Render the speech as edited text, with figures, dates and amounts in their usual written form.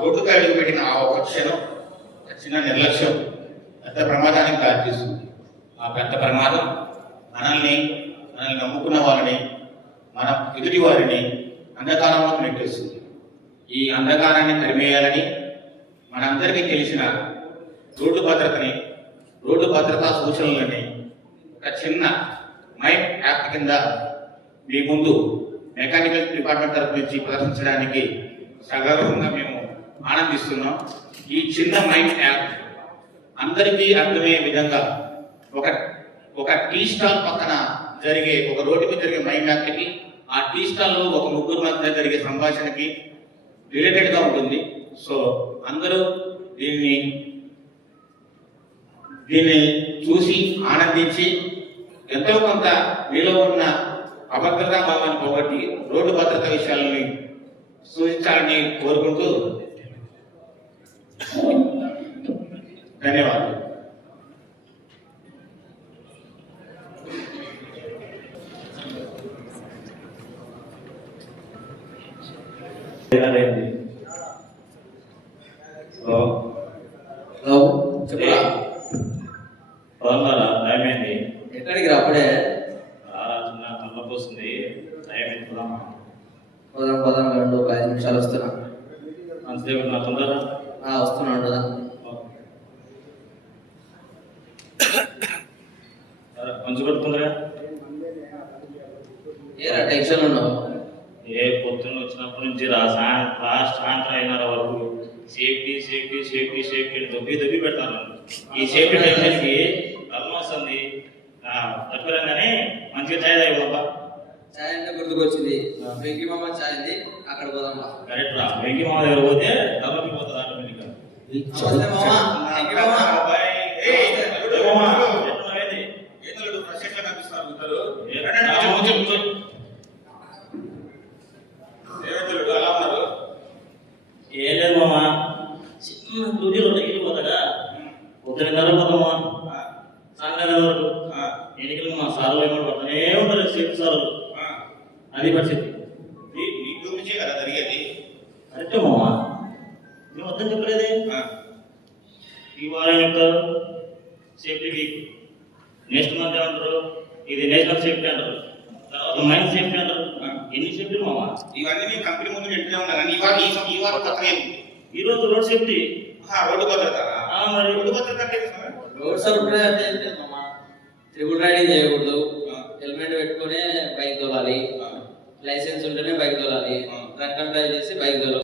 రోడ్డుపై అడుగుపెట్టిన ఆ ఒక క్షణం చిన్న నిర్లక్ష్యం పెద్ద ప్రమాదానికి దారితీస్తుంది. ఆ పెద్ద ప్రమాదం మనల్ని నమ్ముకున్న వాళ్ళని, మన ఎదుటి వారిని అంధకారంలోకి నెట్టేస్తుంది. ఈ అంధకారాన్ని తరిమేయాలని మనందరికీ తెలిసిన రోడ్డు భద్రతని, రోడ్డు భద్రతా సూచనలని ఒక చిన్న మైండ్ యాప్ కింద మీ ముందు మెకానికల్ డిపార్ట్మెంట్ తరఫు నుంచి ప్రదర్శించడానికి సగర్వంగా మేము ఆనందిస్తున్నాం. ఈ చిన్న మైండ్ యాప్ అందరికీ అర్థమయ్యే విధంగా ఒక టీ స్టాల్ పక్కన జరిగే, ఒక రోడ్డు మీద జరిగే మైండ్ యాప్కి ఆ టీ స్టాల్లో ఒక ముగ్గురు మధ్య జరిగే సంభాషణకి రిలేటెడ్గా ఉంటుంది. సో అందరూ దీన్ని చూసి ఆనందించి ఎంతో కొంత మీలో ఉన్న అభద్రతా భావాన్ని పోగొట్టి రోడ్డు భద్రత విషయాలని సూచించాలని కోరుకుంటూ ధన్యవాదాలు. చెప్పరా పదన్నారా టైం అయింది. ఎక్కడికి రా అప్పుడే? చిన్న తలనొప్పి వస్తుంది, టైం అయింది. పోదాం పోదాం, 5 నిమిషాలు వస్తున్నా. అంతసేపు నా తొందర వస్తున్నాడు కదా. మంచి పడుతుందిగా. ఏరా టెన్షన్ ఉన్నావు? ఏ పొద్దున్న వచ్చినప్పటి నుంచి సాయంత్రం అయినార వరకు సేఫ్టీ సేఫ్టీ సేఫ్టీ సేఫ్టీ దొబ్బి పెడతాను. ఈ సేఫ్టీ టెన్షన్కి అర్థం వస్తుంది. తప్పగానే మంచిగా ఛాయ్ తాగిపోదా? ఛాయ్ అంటే గుర్తుకొచ్చింది, వెంకీ మామ ఛాయ్ ఉంది, అక్కడ పోదాం. కరెక్ట్ రా, వెంకీ మామ దగ్గర పోతే తలకి పోతుంది ఆటోమేటిక్గా. ఏం లేదు మామా, చిన్న డ్యూటీలో తగిలిపోతాగా. పొద్దున్నర పోతామా, సాయంత్రం వరకు ఎన్నికలు మా సార్లు ఏమో పడుతూనే ఉంటారు, సేఫ్టీ సార్లు. అది పరిస్థితి. కరెక్టే మామా, మేము వద్దని చెప్పలేదే. ఈ వారం చెప్తారు సేఫ్టీ వీక్, నెక్స్ట్ మంత్ ఏమంటారు ఇది నేషనల్ సేఫ్టీ అంటారు, తర్వాత మైండ్ సేఫ్టీ అంటారు. ఎన్ని సేఫ్టీ మామా? ఇవన్నీ కంపెనీ ముందు నెట్టే ఉండాలని ఈ రోజు రోడ్ సేఫ్టీ, రోడ్డు భద్రత. మరి రోడ్డు భద్రత అంటే రోడ్ సేఫ్టీ అంటే మామ, ట్రిపుల్ రైడింగ్ చేయకూడదు, హెల్మెట్ పెట్టుకునే బైక్ తోలాలి, లైసెన్స్ ఉంటేనే బైక్ తోలాలి, డ్రంక్ అండ్ డ్రైవ్ చేసి బైక్ తోలాలి.